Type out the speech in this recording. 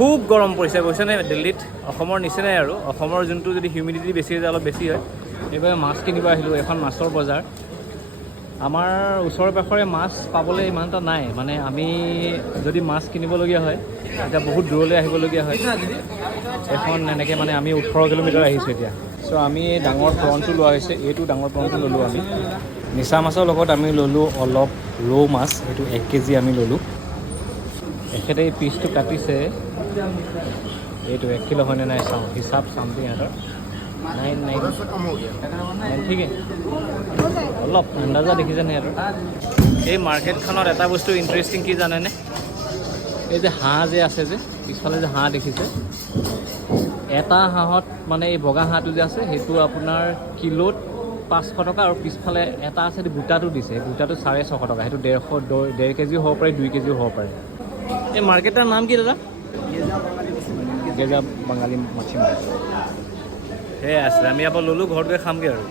খুব গৰম পৰিছে বুজিছেনে দিল্লীত অসমৰ নিচিনাই আৰু অসমৰ যোনটো যদি হিউমিডিটি বেছি হৈ যায় অলপ বেছি হয় এইবাৰ মাছ কিনিব আহিলোঁ এখন মাছৰ বজাৰ আমাৰ ওচৰে পাঁজৰে মাছ পাবলৈ ইমান এটা নাই মানে আমি যদি মাছ কিনিবলগীয়া হয় এতিয়া বহুত দূৰলৈ আহিবলগীয়া হয় এখন এনেকৈ মানে আমি 18 কিলোমিটাৰ আহিছোঁ এতিয়া চ' আমি এই ডাঙৰ প্ৰনটো লোৱা হৈছে এইটো ডাঙৰ প্ৰনটো ল'লোঁ আমি মিছা মাছৰ লগত আমি ল'লোঁ অলপ ৰৌ মাছ এইটো 1 কেজি আমি ল'লোঁ এখেতে এই পিচটো কাটিছে এইটো 1 কিলো হয়নে নাই চাওঁ হিচাপ চামথিং সিহঁতৰ 9 ঠিক অলপ আন্দাজা দেখিছেনে সিহঁতৰ এই মাৰ্কেটখনত এটা বস্তু ইণ্টাৰেষ্টিং কি জানেনে এই যে হাঁহ যে আছে যে পিছফালে যে হাঁহ দেখিছে এটা হাঁহত মানে এই বগা হাঁহটো যে আছে সেইটো আপোনাৰ কিলোত 500 টকা আৰু পিছফালে এটা আছে বুটাটো দিছে বুটাটো 650 টকা সেইটো 1.5 কেজিও হ'ব পাৰে 2 কেজিও হ'ব পাৰে এই মাৰ্কেটৰ নাম কি দাদা গেজা বাঙালী মাছি মাৰ্কেট সেয়াই আছে আমি আকৌ ল'লোঁ ঘৰত গৈ খামগৈ আৰু